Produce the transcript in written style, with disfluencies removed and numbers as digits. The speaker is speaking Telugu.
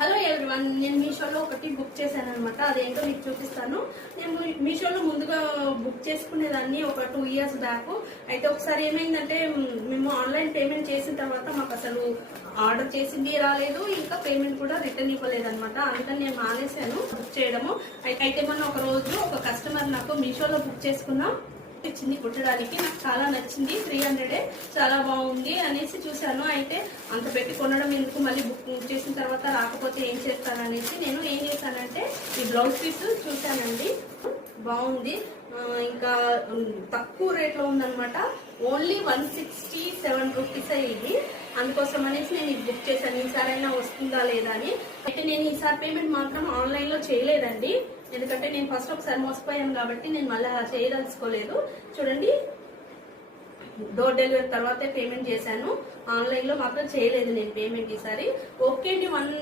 హలో ఎవ్రీవన్, నేను మీషోలో ఒకటి బుక్ చేశాను అనమాట. అదేంటో మీకు చూపిస్తాను. నేను మీషోలో ముందుగా బుక్ చేసుకునేదాన్ని ఒక 2 years బ్యాక్. అయితే ఒకసారి ఏమైందంటే మేము ఆన్లైన్ పేమెంట్ చేసిన తర్వాత మాకు అసలు ఆర్డర్ చేసింది రాలేదు, ఇంకా పేమెంట్ కూడా రిటర్న్ ఇవ్వలేదు అనమాట. అందుకని నేను మానేశాను బుక్ చేయడము. అయితే మొన్న ఒక రోజు ఒక కస్టమర్ నాకు మీషోలో బుక్ చేసుకున్నాం ఇచ్చింది కుట్టడానికి. నాకు చాలా నచ్చింది. 300 చాలా బాగుంది అనేసి చూశాను. అయితే అంత పెట్టి కొనడం ఎందుకు, మళ్ళీ బుక్ చేసిన తర్వాత రాకపోతే ఏం చేస్తాననేసి నేను ఏం చేశానంటే ఈ బ్లౌజ్ పీస్ చూశానండి. బాగుంది, ఇంకా తక్కువ రేట్లో ఉందనమాట. ఓన్లీ 167 రూపీస్ ఇది. అందుకోసం అనేసి నేను ఇది బుక్ చేశాను. ఈసారైనా వస్తుందా లేదా అని. అయితే నేను ఈసారి పేమెంట్ మాత్రం ఆన్లైన్ లో చేయలేదండి, ఎందుకంటే నేను ఫస్ట్ ఒకసారి మోసపోయాను కాబట్టి నేను మళ్ళీ అలా చేయదలుచుకోలేదు. చూడండి, డోర్ డెలివరీ తర్వాతే పేమెంట్ చేశాను. ఆన్లైన్ లో మాత్రం చేయలేదు నేను పేమెంట్ ఈసారి. ఓకే అండి.